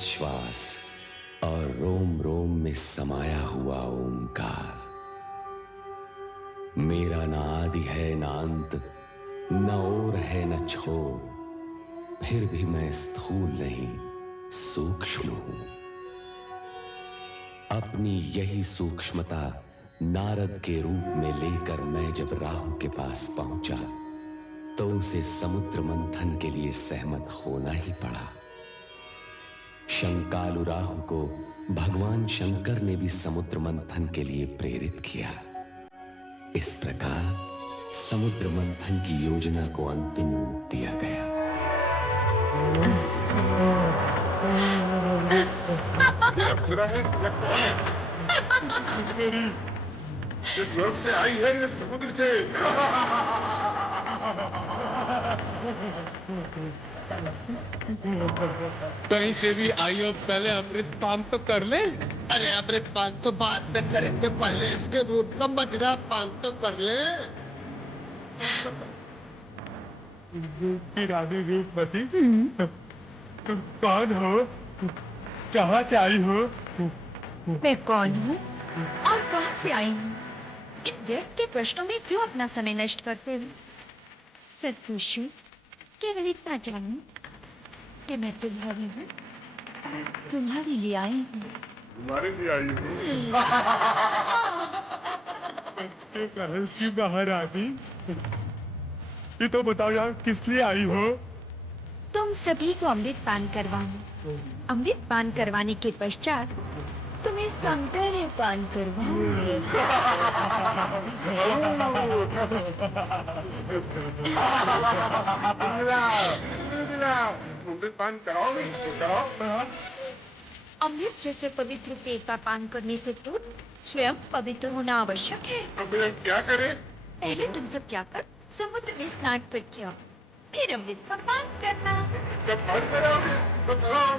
श्वास और रोम रोम में समाया हुआ ओंकार। मेरा ना आदि है ना अंत, न ओर है न छोर, फिर भी मैं स्थूल नहीं सूक्ष्म हूं। अपनी यही सूक्ष्मता नारद के रूप में लेकर मैं जब राहु के पास पहुंचा तो उसे समुद्र मंथन के लिए सहमत होना ही पड़ा। शंकालु राहु को भगवान शंकर ने भी समुद्र मंथन के लिए प्रेरित किया। इस प्रकार समुद्र मंथन की योजना को अंतिम रूप दिया गया। ये अप्सरा है या कौन है? मेरी ये स्वर्ग से आई है या समुद्र से? कहीं से भी आई हो, पहले अमृत पान तो कर ले। अरे अमृत पान तो बाद में करेंगे, पहले इसके रूप का मदिरा पान तो कर ले। रानी रूपमती, कौन हो? कहाँ से आई हो? मैं कौन हूँ और कहाँ से आई हूँ? इन व्यर्थ के प्रश्नों में क्यों अपना समय नष्ट करते हो? सत्पुरुषों, केवल इतना जानूं कि मैं तुम्हारी हूँ, तुम्हारे लिए आई हूँ। तुम्हारे लिए आई हूँ। रहस्य महारानी, ये तो बताओ यार, किस लिए आई हो? तुम सभी को अमृत पान करवाऊं। अमृत पान करवाने के पश्चात तुम्हें सौंदर्य पान करवाऊंगी। अमृत पान कराओगे? कराओ। अमृत जैसे पवित्र पेय का पान करने से तो स्वयं पवित्र होना आवश्यक है। तो फिर हम क्या करें? पहले तुम सब जाकर समुद्र में स्नान करके आओ, फिर अमृत का पान करना। जब पान कराओगे तो कराओ।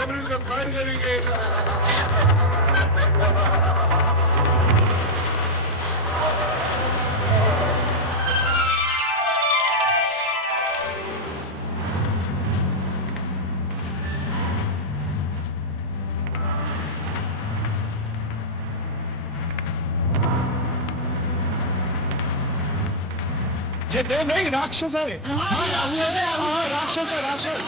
अमृत का पान करेंगे। ये देव नहीं, राक्षस है। राक्षस है, राक्षस।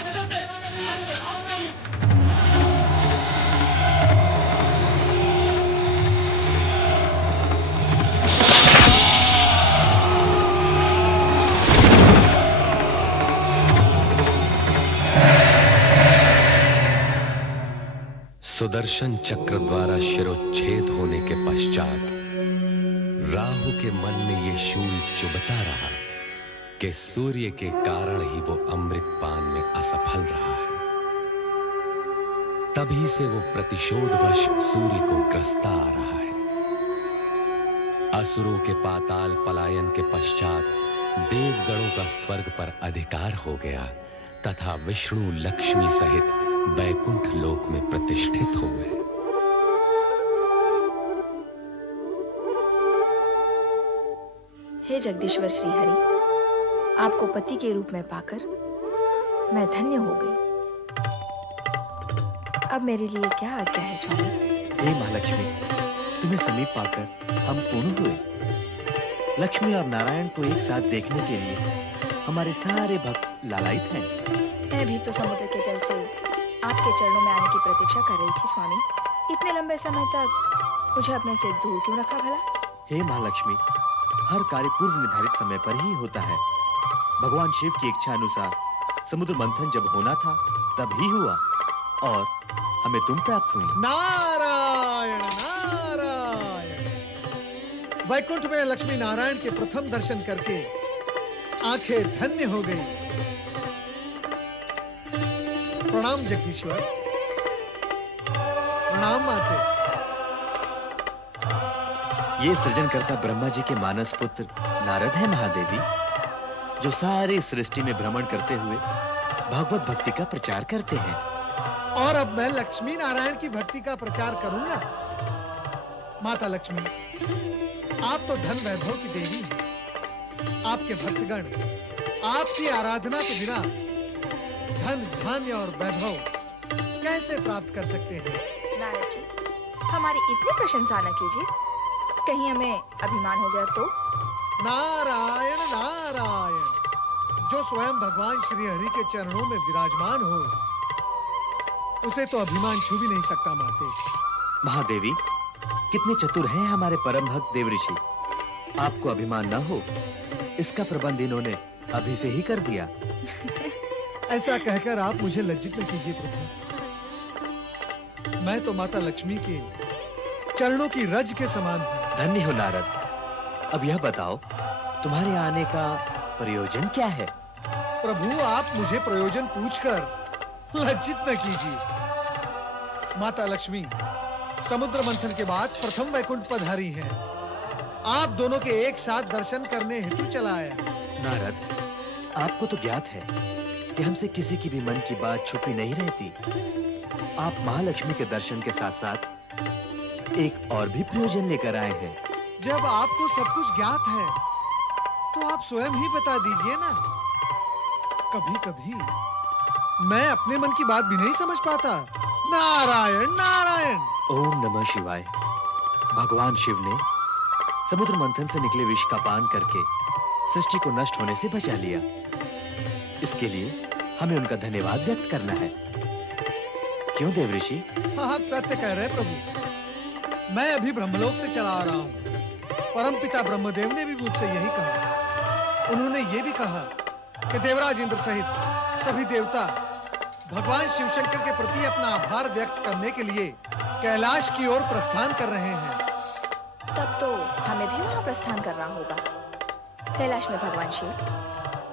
सुदर्शन चक्र द्वारा शिरोच्छेद होने के पश्चात राहु के मन में ये शूल चुभता रहा कि सूर्य के कारण ही वो अमृत पान में असफल रहा है। तभी से वो प्रतिशोधवश सूर्य को ग्रस्ता आ रहा है। असुरों के पाताल पलायन के पश्चात देवगणों का स्वर्ग पर अधिकार हो गया तथा विष्णु लक्ष्मी सहित बैकुंठ लोक में प्रतिष्ठित हो गए। हे जगदीश्वर श्री हरि, आपको पति के रूप में पाकर मैं धन्य हो गई। अब मेरे लिए क्या आज्ञा है स्वामी? हे महालक्ष्मी, तुम्हें समीप पाकर हम पूर्ण हुए। लक्ष्मी और नारायण को एक साथ देखने के लिए हमारे सारे भक्त लालायित हैं। मैं भी तो समुद्र के जल से आपके चरणों में आने की प्रतीक्षा कर रही थी स्वामी। इतने लंबे समय तक मुझे अपने से दूर क्यों रखा भला? हे महालक्ष्मी, हर कार्य पूर्व निर्धारित समय पर ही होता है। भगवान शिव की इच्छा अनुसार समुद्र मंथन जब होना था तब ही हुआ और हमें तुम प्राप्त हुई। नारायण नारायण। वैकुंठ में लक्ष्मी नारायण के प्रथम दर्शन करके आंखें धन्य हो गई। प्रणाम जगदीश्वर। प्रणाम माते। ये सृजनकर्ता ब्रह्मा जी के मानस पुत्र नारद है महादेवी, जो सारी सृष्टि में भ्रमण करते हुए भगवत भक्ति का प्रचार करते हैं। और अब मैं लक्ष्मी नारायण की भक्ति का प्रचार करूंगा। माता लक्ष्मी, आप तो धन वैभव की देवी हैं। आपके भक्तगण आपकी आराधना के बिना धन धान्य और वैभव कैसे प्राप्त कर सकते हैं? नारद जी, हमारी इतनी प्रशंसा न कीजिए, कहीं हमें अभिमान हो गया तो? नारायण नारायण, जो स्वयं भगवान श्री हरि के चरणों में विराजमान हो, उसे तो अभिमान छू भी नहीं सकता माते। महादेवी, कितने चतुर हैं हमारे परम भक्त देव ऋषि। आपको अभिमान न हो, इसका प्रबंध इन्होंने अभी से ही कर दिया। ऐसा कहकर आप मुझे लज्जित न कीजिए प्रभु। मैं तो माता लक्ष्मी के चरणों की रज के समान हूँ। धन्य हो नारद। अब यह बताओ, तुम्हारे आने का प्रयोजन क्या है? प्रभु, आप मुझे प्रयोजन पूछकर लज्जित न कीजिए। माता लक्ष्मी समुद्र मंथन के बाद प्रथम वैकुंठ पधारी हैं। आप दोनों के एक साथ दर्शन करने हेतु चला आया। नारद, आपको तो ज्ञात है कि हमसे किसी की भी मन की बात छुपी नहीं रहती। आप महालक्ष्मी के दर्शन के साथ साथ एक और भी प्रयोजन लेकर आए हैं। जब आपको सब कुछ ज्ञात है, तो आप स्वयं ही बता दीजिए ना। कभी कभी मैं अपने मन की बात भी नहीं समझ पाता। नारायण नारायण। ओम नमः शिवाय। भगवान शिव ने समुद्र मंथन से निकले विष का पान करके सृष्टि को नष्ट होने से बचा लिया। इसके लिए हमें उनका धन्यवाद व्यक्त करना है। क्यों देव ऋषि? आप सत्य कह रहे हैं प्रभु। मैं अभी ब्रह्मलोक से चला आ रहा हूँ। परमपिता ब्रह्मदेव ने भी मुझसे यही कहा। उन्होंने ये भी कहा कि देवराज इंद्र सहित सभी देवता भगवान शिव शंकर के प्रति अपना आभार व्यक्त करने के लिए कैलाश की ओर प्रस्थान कर रहे हैं। तब तो हमें भी वहाँ प्रस्थान करना होगा। कैलाश में भगवान शिव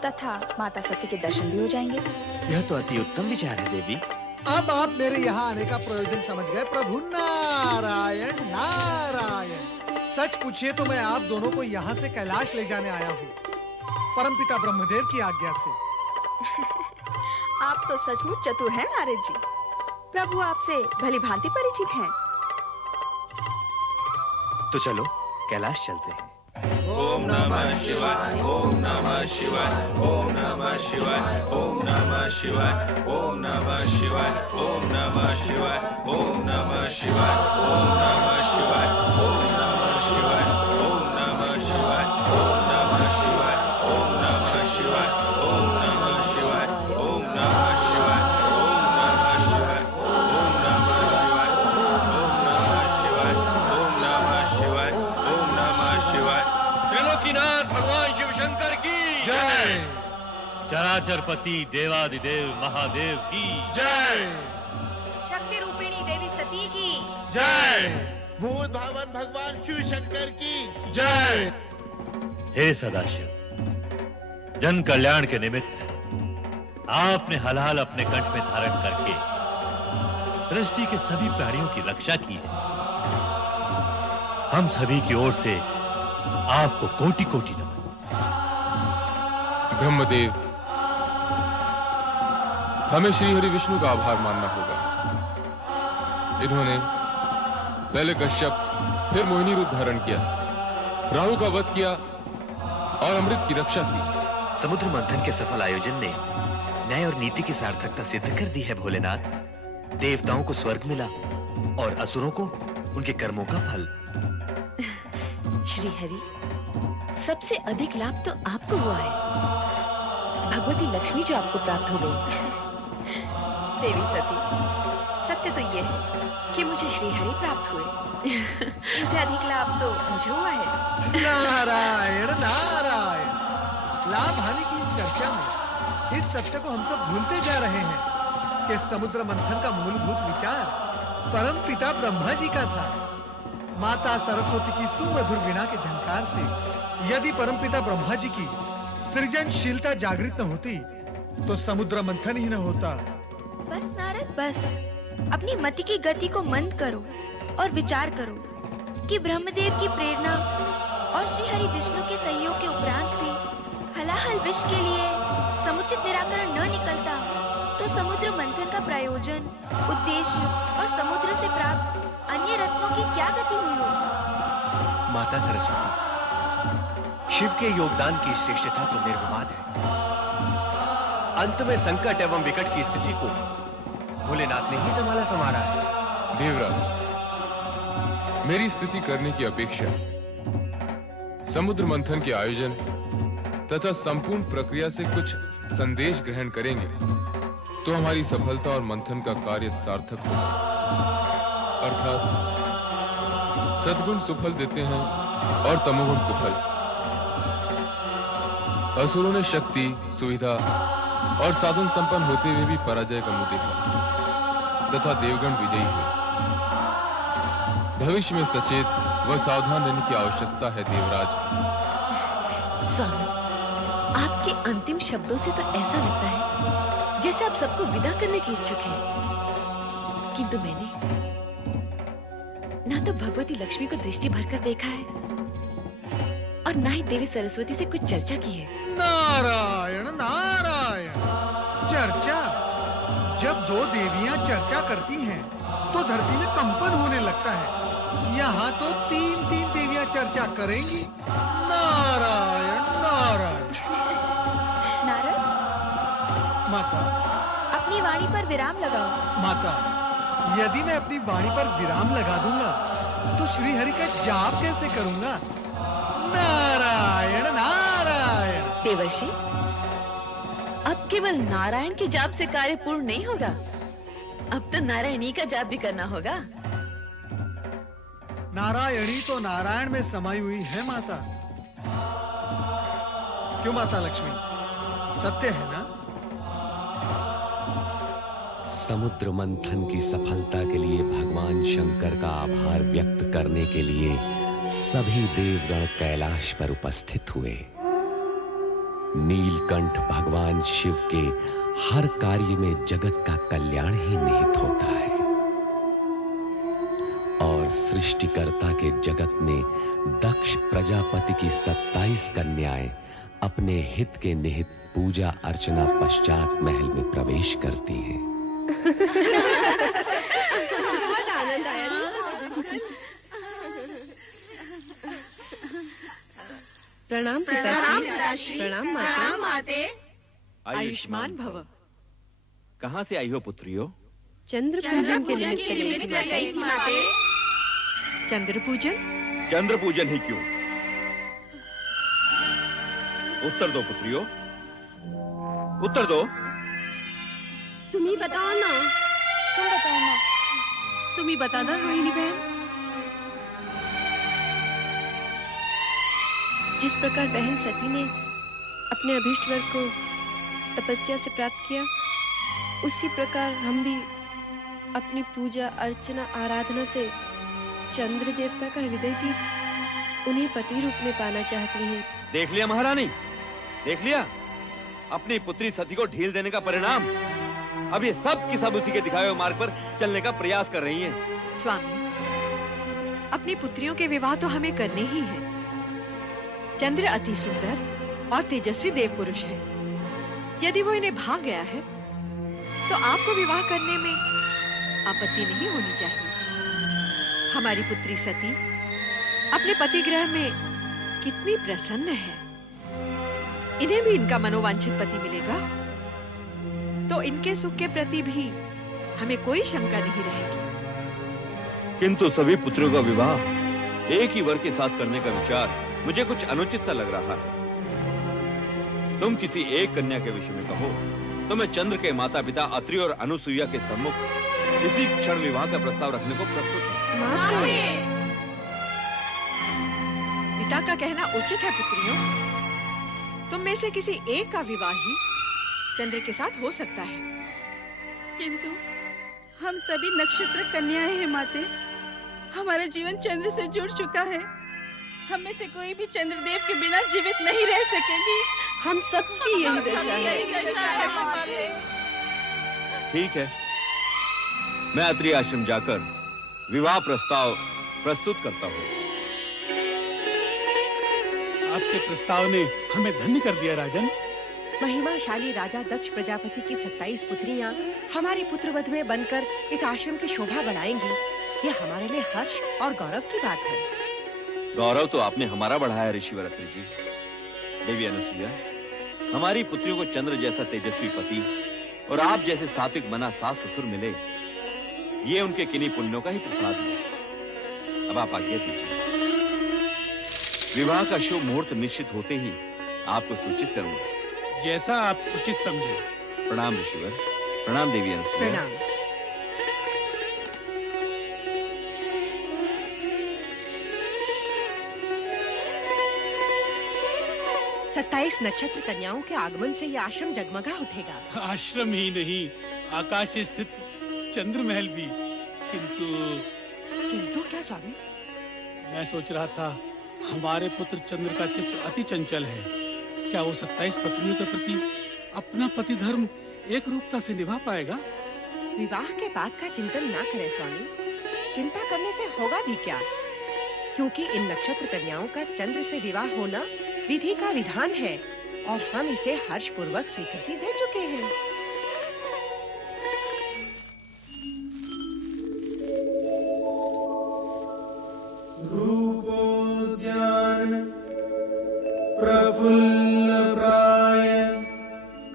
तथा माता सती के दर्शन भी हो जाएंगे। यह तो अति उत्तम विचार है देवी। अब आप मेरे यहाँ आने का प्रयोजन समझ गए प्रभु। नारायण नारायण। सच पूछिए तो मैं आप दोनों को यहाँ से कैलाश ले जाने आया हूँ, परमपिता ब्रह्मदेव की आज्ञा से। आप तो सचमुच चतुर हैं नारद जी। प्रभु आपसे भली भांति परिचित हैं। तो चलो कैलाश चलते हैं। ओम नमः शिवाय, ओम नमः शिवाय, ओम नमः शिवाय, ओम नमः शिवाय, ओम नमः शिवाय, ओम नमः शिवाय, ओम नमः शिवाय, ओम नमः शिवाय, ओम नमः शिवाय, ओम नमः शिवाय, ओम नमः शिवाय, ओम नमः शिवाय, ओम नमः शिवाय, ओम नमः शिवाय, ओम नमः शिवाय, ओम नमः शिवाय, ओम नमः शिवाय, ओम नमः शिवाय। त्रिलोकीनाथ भगवान शिव शंकर की जय। चराचरपति देवादिदेव महादेव की जय। शक्ति रूपिणी देवी सती की जय। भूत भावन भगवान शिव शंकर की जय। हे सदाशिव, जन कल्याण के निमित्त आपने हलाल अपने कंठ में धारण करके सृष्टि के सभी प्राणियों की रक्षा की है। हम सभी की ओर से आपको कोटि कोटि नमन। ब्रह्मदेव, हमें श्री हरि विष्णु का आभार मानना होगा। इन्होंने पहले कश्यप फिर मोहिनी रूप धारण किया, राहु का वध किया और अमृत की रक्षा की। समुद्र मंथन के सफल आयोजन ने न्याय और नीति की सार्थकता सिद्ध कर दी है भोलेनाथ। देवताओं को स्वर्ग मिला और असुरों को उनके कर्मों का फल। श्री हरि, सबसे अधिक लाभ तो आपको हुआ है। भगवती लक्ष्मी जो आपको प्राप्त हो गई। देवी सती, सत्य तो ये है कि मुझे श्री हरि प्राप्त हुए। इनसे अधिक लाभ तो मुझे हुआ है। नारायण नारायण। लाभ हानि की इस चर्चा में इस सत्य को हम सब भूलते जा रहे हैं कि समुद्र मंथन का मूलभूत विचार परम पिता ब्रह्मा जी का था। माता सरस्वती की सुमधुर वीणा के झंकार से यदि परमपिता ब्रह्मा जी की सृजनशीलता जागृत न होती तो समुद्र मंथन ही न होता। बस नारद, बस अपनी मति की गति को मंद करो और विचार करो कि ब्रह्मदेव की प्रेरणा और श्री हरि विष्णु के सहयोग के उपरांत भी हलाहल विष के लिए समुचित निराकरण न निकलता तो समुद्र मंथन का प्रयोजन, उद्देश्य और समुद्र से प्राप्त अन्य रत्नों की क्या गति हुई होगी? माता सरस्वती, शिव के योगदान की श्रेष्ठता तो निर्विवाद है। अंत में संकट एवं विकट की स्थिति को भोलेनाथ ने ही संभाला है। देवराज, मेरी स्तुति करने की अपेक्षा समुद्र मंथन के आयोजन तथा संपूर्ण प्रक्रिया से कुछ संदेश ग्रहण करेंगे तो हमारी सफलता और मंथन का कार्य सार्थक होगा। अर्थात सद्गुण सुफल देते हैं और तमोगुण कुफल। असुरों ने शक्ति, सुविधा और साधन संपन्न होते हुए भी पराजय का मुंह देखा तथा देवगण विजयी हुए। भविष्य में सचेत व सावधान रहने की आवश्यकता है देवराज। स्वामी, आपके अंतिम शब्दों से तो ऐसा लगता है जैसे आप सबको विदा करने की इच्छुक हैं। किंतु मैंने ना तो भगवती लक्ष्मी को दृष्टि भरकर देखा है और ना ही देवी सरस्वती से कुछ चर्चा की है। नारायण नारायण। चर्चा? जब दो देवियां चर्चा करती हैं तो धरती में कंपन होने लगता है। यहाँ तो तीन देवियां चर्चा करेंगी। नारायण नारायण। नारद, माता, अपनी वाणी पर विराम लगाओ। माता, यदि मैं अपनी वाणी पर विराम लगा दूंगा तो श्री हरि का जाप कैसे करूंगा? नारायण नारायण। देवर्षि, अब केवल नारायण के जाप से कार्य पूर्ण नहीं होगा, अब तो नारायणी का जाप भी करना होगा। नारायणी तो नारायण में समाई हुई है माता। क्यों माता लक्ष्मी, सत्य है ना? समुद्र मंथन की सफलता के लिए भगवान शंकर का आभार व्यक्त करने के लिए सभी देवगण कैलाश पर उपस्थित हुए। नीलकंठ भगवान शिव के हर कार्य में जगत का कल्याण ही निहित होता है और सृष्टिकर्ता के जगत में दक्ष प्रजापति की 27 कन्याएं अपने हित के निहित पूजा अर्चना पश्चात महल में प्रवेश करती हैं। आनंद आया। प्रणाम पिताश्री। प्रणाम माते। आयुष्मान भव। कहाँ से आई हो पुत्रियों? चंद्र पूजन के निमित्त गई थी माते। चंद्र पूजन? चंद्र पूजन ही क्यों? उत्तर दो पुत्रियों, उत्तर दो। तुम ही बताओ ना। तुम बताओ ना। तुम ही बता दो रोहिणी बहन। जिस प्रकार बहन सती ने अपने अभीष्ट वर को तपस्या से प्राप्त किया, उसी प्रकार हम भी अपनी पूजा अर्चना आराधना से चंद्र देवता का हृदय जीत उन्हें पति रूप में पाना चाहती हैं। देख लिया महारानी, देख लिया अपनी पुत्री सती को ढील देने का परिणाम। अब ये सब की सब उसी के दिखाए हुए मार्ग पर चलने का प्रयास कर रही हैं। स्वामी, अपनी पुत्रियों के विवाह तो हमें करने ही हैं। चंद्र अति सुंदर और तेजस्वी देव पुरुष है। यदि वो इन्हें भाग गया है तो आपको विवाह करने में आपत्ति नहीं होनी चाहिए। हमारी पुत्री सती अपने पति गृह में कितनी प्रसन्न है। इन्हें भी इनका मनोवांछित पति मिलेगा तो इनके सुख के प्रति भी हमें कोई शंका नहीं रहेगी। किंतु सभी पुत्रों का विवाह एक ही वर के साथ करने का विचार मुझे कुछ अनुचित सा लग रहा है। तुम किसी एक कन्या के विषय में कहो तो मैं चंद्र के माता पिता अत्रि और अनुसुईया के सम्मुख इसी क्षण विवाह का प्रस्ताव रखने को प्रस्तुत हूँ। पिता का कहना उचित है पुत्रियों। तुम में से किसी एक का विवाह ही चंद्र के साथ हो सकता है। किंतु हम सभी नक्षत्र कन्याएं हैं माते। हमारा जीवन चंद्र से जुड़ चुका है। हम में से कोई भी चंद्रदेव के बिना जीवित नहीं रह सकेगी। हम सबकी यही दशा है। ठीक है, मैं अत्रि आश्रम जाकर विवाह प्रस्ताव प्रस्तुत करता हूँ। आपके प्रस्ताव ने हमें धन्य कर दिया राजन। महिमाशाली राजा दक्ष प्रजापति की 27 पुत्रियां हमारी पुत्रवध में बनकर इस आश्रम की शोभा बढ़ाएंगी। ये हमारे लिए हर्ष और गौरव की बात है। गौरव तो आपने हमारा बढ़ाया ऋषिवर अत्रि जी। देवी अनुसुईया, हमारी पुत्रियों को चंद्र जैसा तेजस्वी पति और आप जैसे सात्विक मना सास ससुर मिले, ये उनके किन्हीं पुण्यों का ही प्रसाद है। अब आप आज्ञा दीजिए, विवाह का शुभ मुहूर्त निश्चित होते ही आपको सूचित करूंगा। जैसा आप उचित समझे। प्रणाम ऋषिवर। प्रणाम देवी अनसुया। प्रणाम। 27 नक्षत्र कन्याओं के आगमन से यह आश्रम जगमगा उठेगा। आश्रम ही नहीं, आकाश से स्थित चंद्र महल भी। किंतु क्या स्वामी? मैं सोच रहा था, हमारे पुत्र चंद्र का चित्त अति चंचल है। क्या वो 27 पत्नियों के प्रति अपना पति धर्म एक रूपता से निभा पाएगा? विवाह के बाद का चिंतन ना करें स्वामी। चिंता करने से होगा भी क्या? क्योंकि इन नक्षत्र कन्याओं का चंद्र से विवाह होना विधि का विधान है और हम इसे हर्ष पूर्वक स्वीकृति दे चुके हैं। रूपोद्यान प्रफुल्ल प्राय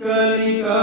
कलिका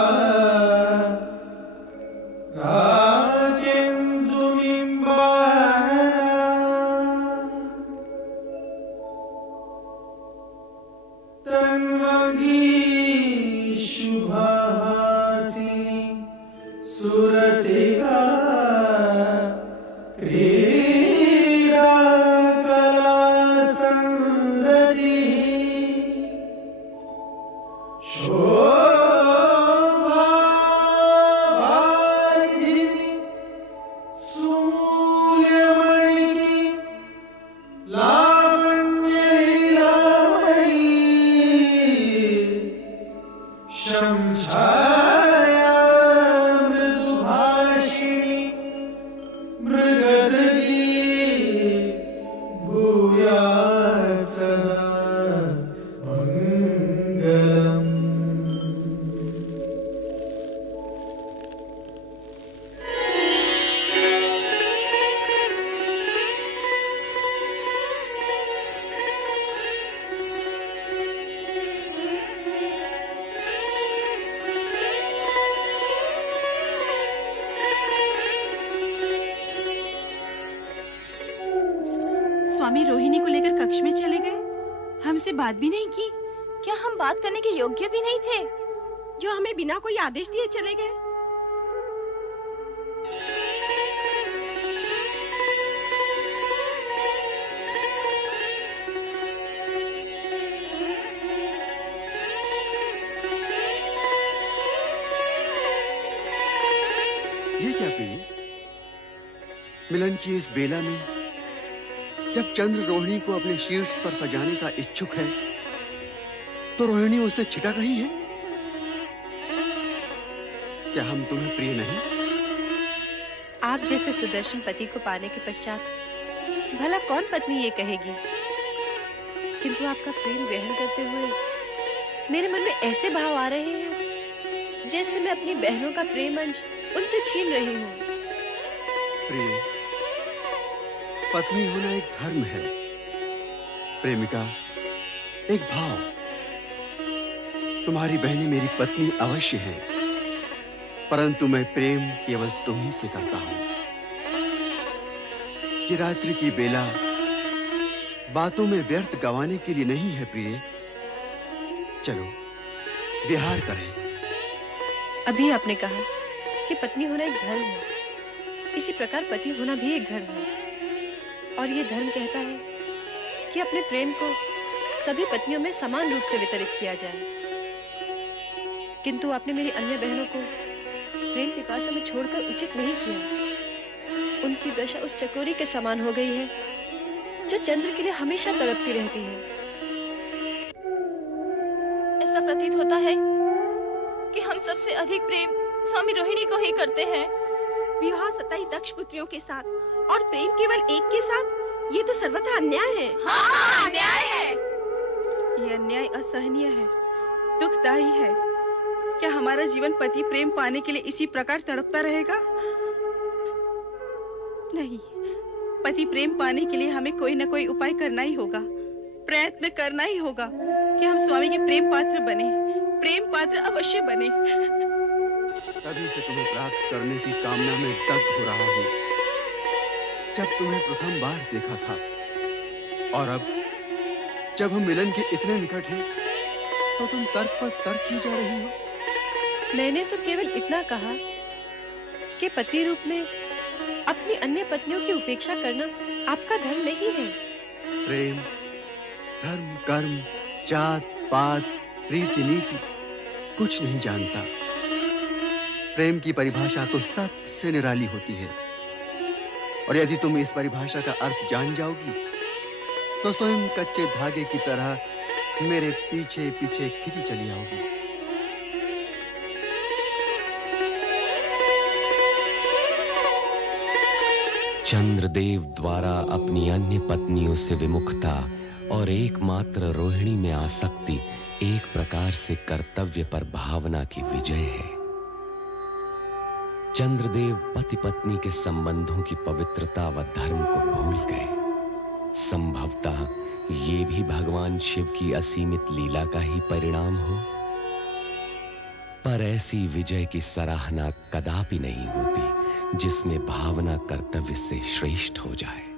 स्वामी रोहिणी को लेकर कक्ष में चले गए, हमसे बात भी नहीं की। क्या हम बात करने के योग्य भी नहीं थे, जो हमें बिना कोई आदेश दिए चले गए? ये क्या प्रिय? मिलन की इस बेला में जब चंद्र रोहिणी को अपने शीर्ष पर सजाने का इच्छुक है, तो रोहिणी उससे छिटक रही है। क्या हम तुम्हें प्रिय नहीं? आप जैसे सुदर्शन पति को पाने के पश्चात भला कौन पत्नी ये कहेगी? किंतु आपका प्रेम ग्रहण करते हुए मेरे मन में ऐसे भाव आ रहे हैं जैसे मैं अपनी बहनों का प्रेम अंश उनसे छीन रही हूँ। प्रिय, पत्नी होना एक धर्म है, प्रेमिका एक भाव। तुम्हारी बहनें मेरी पत्नी अवश्य हैं, परंतु मैं प्रेम केवल तुम ही से करता हूं। कि रात्रि की बेला बातों में व्यर्थ गंवाने के लिए नहीं है प्रिय। चलो विहार करें। अभी आपने कहा कि पत्नी होना एक धर्म है, इसी प्रकार पति होना भी एक धर्म है। और ये धर्म कहता है कि अपने प्रेम को सभी पत्नियों में समान रूप से वितरित किया जाए। किंतु आपने मेरी अन्य बहनों को प्रेम पिपासा में छोड़कर उचित नहीं किया। उनकी दशा उस चकोरी के समान हो गई है जो चंद्र के लिए हमेशा तड़पती रहती है। ऐसा प्रतीत होता है कि हम सबसे अधिक प्रेम स्वामी रोहिणी को ही करते हैं। विवाह 27 दक्ष पुत्रियों के साथ और प्रेम केवल एक के साथ, ये तो सर्वथा अन्याय है। हाँ, अन्याय है। ये अन्याय असहनीय है, दुखदायी है। क्या हमारा जीवन पति प्रेम पाने के लिए इसी प्रकार तड़पता रहेगा? नहीं, पति प्रेम पाने के लिए हमें कोई न कोई उपाय करना ही होगा, प्रयत्न करना ही होगा कि हम स्वामी के प्रेम पात्र बने। प्रेम पात्र अवश्य बने। तभी से तुम्हें प्राप्त करने की कामना में दग्ध हो रहा हूँ। जब तुम्हें प्रथम बार देखा था और अब जब हम मिलन के इतने निकट हैं, तो तुम तर्क पर तर्क क्यों जा रही हो? मैंने तो केवल इतना कहा कि पति रूप में अपनी अन्य पत्नियों की उपेक्षा करना आपका धर्म नहीं है। प्रेम धर्म कर्म जात पात रीति नीति कुछ नहीं जानता। प्रेम की परिभाषा तो सबसे निराली होती है, और यदि तुम इस परिभाषा का अर्थ जान जाओगी तो स्वयं कच्चे धागे की तरह मेरे पीछे पीछे खिंची चली आओगी। चंद्रदेव द्वारा अपनी अन्य पत्नियों से विमुखता और एकमात्र रोहिणी में आसक्ति एक प्रकार से कर्तव्य पर भावना की विजय है। चंद्रदेव पति पत्नी के संबंधों की पवित्रता व धर्म को भूल गए। संभवतः ये भी भगवान शिव की असीमित लीला का ही परिणाम हो, पर ऐसी विजय की सराहना कदापि नहीं होती जिसमें भावना कर्तव्य से श्रेष्ठ हो जाए।